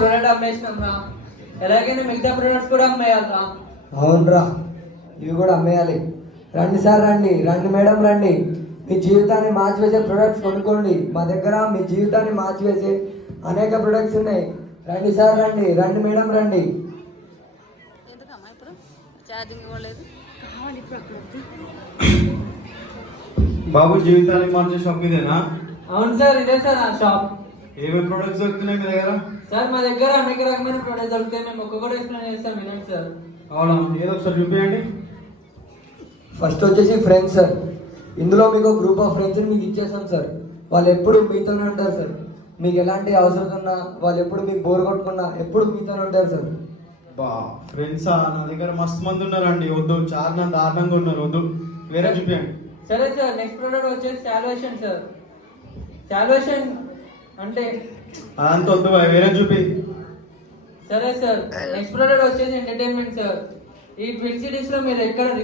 Product అమ్మేసినాం రా, ఎలాగైనా మిగతా ప్రొడక్ట్స్ కూడా అమ్మేయాలరా. అవునరా, ఇవి కూడా అమ్మేయాలి. రండి సార్, రండి రండి మేడం, రండి. మీ జీవితాన్ని మార్చివేసే ప్రొడక్ట్స్ కొనుక్కోండి. మా దగ్గర మీ జీవితాన్ని మార్చివేసే అనేక ప్రొడక్ట్స్ ఉన్నాయి. రండి సార్, రండి రండి మేడం, రండి. బాబు, జీవితాన్ని మార్చే షాప్ ఇదేనా? అవును సార్, ఇదే సార్ ఆ షాప్. ఏమేమి ప్రొడక్ట్స్ దొరుకుతున్నాయి మీ దగ్గర? సార్ మా దగ్గర అనేక రకమైన ప్రొడక్ట్స్ దొరుకుతాయి. మేము ఒక్కొక్కటి ఎక్స్ప్లెయిన్ చేస్తాం, వినండి సార్. అవునా, ఏదో ఒకసారి చూపించండి. ఫస్ట్ వచ్చేసి ఫ్రెండ్స్ సార్. ఇందులో మీకు గ్రూప్ ఆఫ్ ఫ్రెండ్స్ని మీకు ఇచ్చేస్తాం సార్. వాళ్ళు ఎప్పుడు మీతోనే ఉంటారు సార్. మీకు ఎలాంటి అవసరం ఉన్నా, వాళ్ళు ఎప్పుడు మీకు బోర్ కొట్టుకున్నా ఎప్పుడు మీతోనే ఉంటారు సార్. బా, ఫ్రెండ్సా? నా దగ్గర మస్తు మంది ఉన్నారండి. వద్దు, చాలా దారుణంగా ఉన్నారు. వద్దు, వేరే చూపించండి. సరే సార్, నెక్స్ట్ ప్రోడక్ట్ వచ్చేసి సాల్వేషన్ సార్. సాల్వేషన్ అంటే అదంతా వద్దు, వేరే చూపి. సరే సార్, నెక్స్ట్ ప్రోడక్ట్ వచ్చేసి ఎంటర్టైన్మెంట్ సార్. ఈ బిగ్ సిటీస్ లో మీరు ఎక్కడ